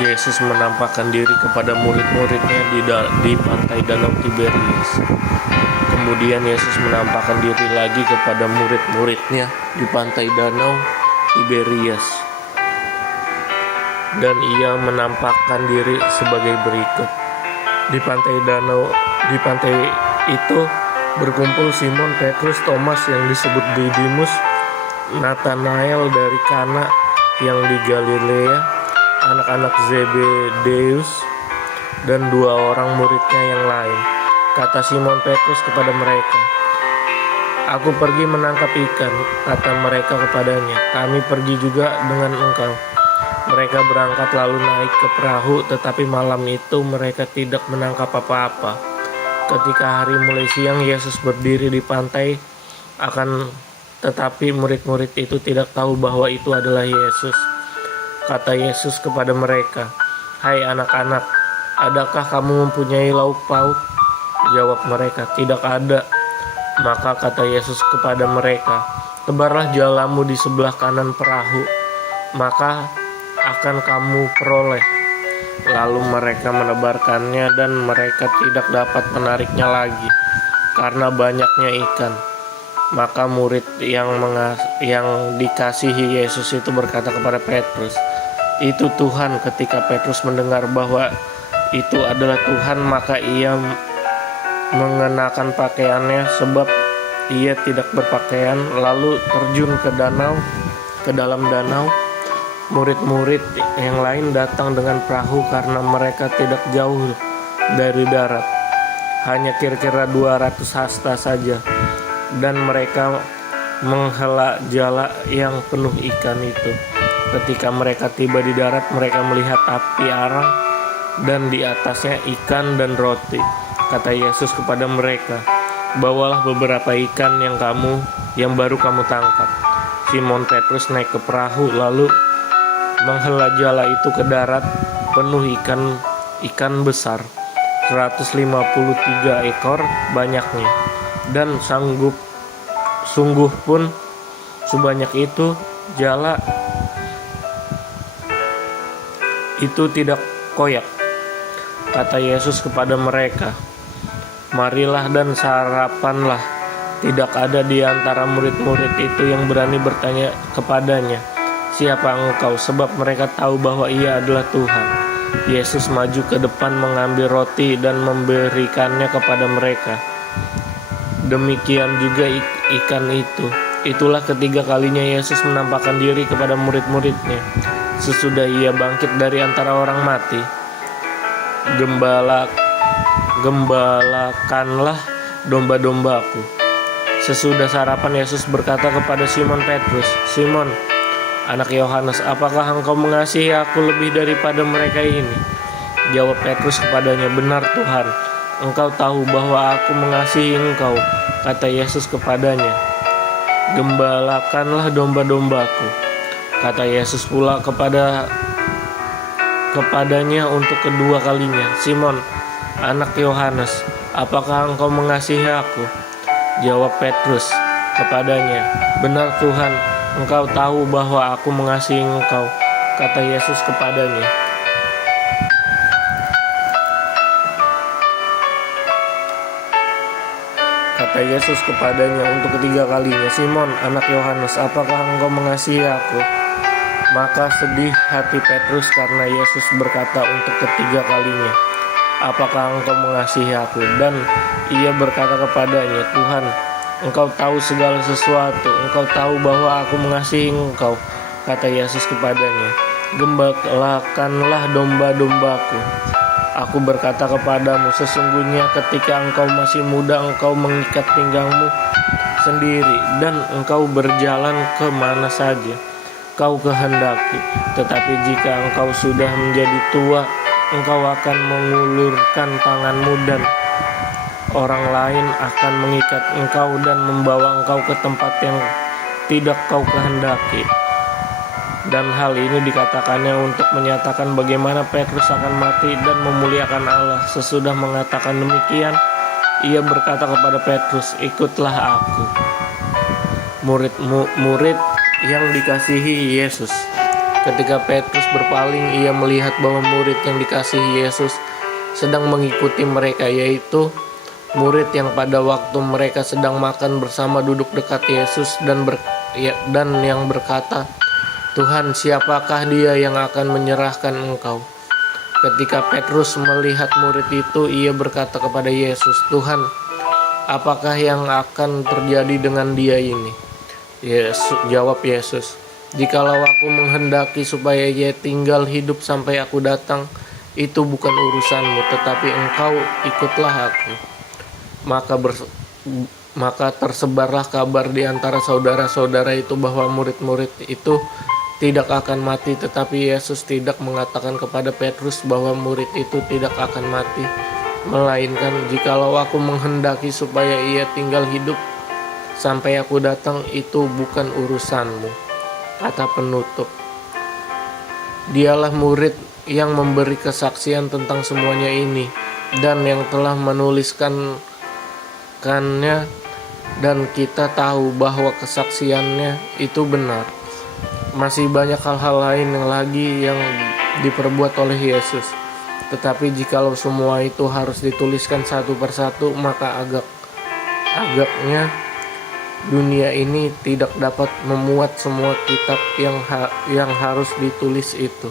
Yesus menampakkan diri kepada murid-muridnya di pantai Danau Tiberias. Kemudian Yesus menampakkan diri lagi kepada murid-muridnya di pantai Danau Tiberias. Dan ia menampakkan diri sebagai berikut. Di pantai itu berkumpul Simon Petrus, Thomas yang disebut Didimus, Nathanael dari Kana yang di Galilea, anak-anak Zebedeus, dan 2 orang muridnya yang lain. Kata Simon Petrus kepada mereka, "Aku pergi menangkap ikan." Kata mereka kepadanya, "Kami pergi juga dengan engkau." Mereka berangkat lalu naik ke perahu, tetapi malam itu mereka tidak menangkap apa-apa. Ketika hari mulai siang, Yesus berdiri di pantai, tetapi murid-murid itu tidak tahu bahwa itu adalah Yesus. Kata Yesus kepada mereka, "Hai anak-anak, adakah kamu mempunyai lauk pauk?" Jawab mereka, "Tidak ada." Maka kata Yesus kepada mereka, "Tebarlah jalamu di sebelah kanan perahu, maka akan kamu peroleh." Lalu mereka menebarkannya dan mereka tidak dapat menariknya lagi karena banyaknya ikan. Maka murid yang dikasihi Yesus itu berkata kepada Petrus, "Itu Tuhan." Ketika Petrus mendengar bahwa itu adalah Tuhan, maka ia mengenakan pakaiannya sebab ia tidak berpakaian, lalu terjun ke dalam danau. Murid-murid yang lain datang dengan perahu karena mereka tidak jauh dari darat, hanya kira-kira 200 hasta saja, dan mereka menghela jala yang penuh ikan itu. Ketika mereka tiba di darat, mereka melihat api arang dan di atasnya ikan dan roti. Kata Yesus kepada mereka, "Bawalah beberapa ikan yang baru kamu tangkap." Simon Petrus naik ke perahu lalu menghela jala itu ke darat penuh ikan besar, 153 ekor banyaknya, dan sungguh pun sebanyak itu jala itu tidak koyak. Kata Yesus kepada mereka, "Marilah dan sarapanlah." Tidak ada di antara murid-murid itu yang berani bertanya kepadanya, "Siapa engkau?" Sebab mereka tahu bahwa ia adalah Tuhan. Yesus maju ke depan mengambil roti dan memberikannya kepada mereka. Demikian juga ikan itu. Itulah ketiga kalinya Yesus menampakkan diri kepada murid-muridnya. Sesudah ia bangkit dari antara orang mati, "Gembalakanlah domba-dombaku." Sesudah sarapan, Yesus berkata kepada Simon Petrus, "Simon, anak Yohanes, apakah engkau mengasihi aku lebih daripada mereka ini?" Jawab Petrus kepadanya, "Benar Tuhan, engkau tahu bahwa aku mengasihi engkau." Kata Yesus kepadanya, "Gembalakanlah domba-dombaku." Kata Yesus pula kepadanya untuk kedua kalinya, "Simon, anak Yohanes, apakah engkau mengasihi aku?" Jawab Petrus kepadanya, "Benar Tuhan, engkau tahu bahwa aku mengasihi engkau." Kata Yesus kepadanya, untuk ketiga kalinya, "Simon, anak Yohanes, apakah engkau mengasihi aku?" Maka sedih hati Petrus karena Yesus berkata untuk ketiga kalinya, "Apakah engkau mengasihi aku?" Dan ia berkata kepadanya, "Tuhan, engkau tahu segala sesuatu, engkau tahu bahwa aku mengasihi engkau." Kata Yesus kepadanya, "Gembalakanlah domba-dombaku. Aku berkata kepadamu, sesungguhnya ketika engkau masih muda, engkau mengikat pinggangmu sendiri, dan engkau berjalan ke mana saja kau kehendaki. Tetapi jika engkau sudah menjadi tua, engkau akan mengulurkan tanganmu dan orang lain akan mengikat engkau dan membawa engkau ke tempat yang tidak kau kehendaki." Dan hal ini dikatakannya untuk menyatakan bagaimana Petrus akan mati dan memuliakan Allah. Sesudah mengatakan demikian, ia berkata kepada Petrus, "Ikutlah aku." Murid yang dikasihi Yesus. Ketika Petrus berpaling, ia melihat bahwa murid yang dikasihi Yesus sedang mengikuti mereka, yaitu murid yang pada waktu mereka sedang makan bersama duduk dekat Yesus dan yang berkata, "Tuhan, siapakah dia yang akan menyerahkan Engkau?" Ketika Petrus melihat murid itu, ia berkata kepada Yesus, "Tuhan, apakah yang akan terjadi dengan dia ini?" Jawab Yesus, "Jikalau aku menghendaki supaya ia tinggal hidup sampai aku datang, itu bukan urusanmu, tetapi engkau ikutlah aku." Maka tersebarlah kabar di antara saudara-saudara itu bahwa murid-murid itu tidak akan mati, tetapi Yesus tidak mengatakan kepada Petrus bahwa murid itu tidak akan mati, melainkan, "Jikalau aku menghendaki supaya ia tinggal hidup sampai aku datang, itu bukan urusanmu." Kata penutup. Dialah murid yang memberi kesaksian tentang semuanya ini dan yang telah menuliskannya, dan kita tahu bahwa kesaksiannya itu benar. Masih banyak hal-hal lain yang diperbuat oleh Yesus. Tetapi jikalau semua itu harus dituliskan satu persatu, maka agaknya dunia ini tidak dapat memuat semua kitab yang harus ditulis itu.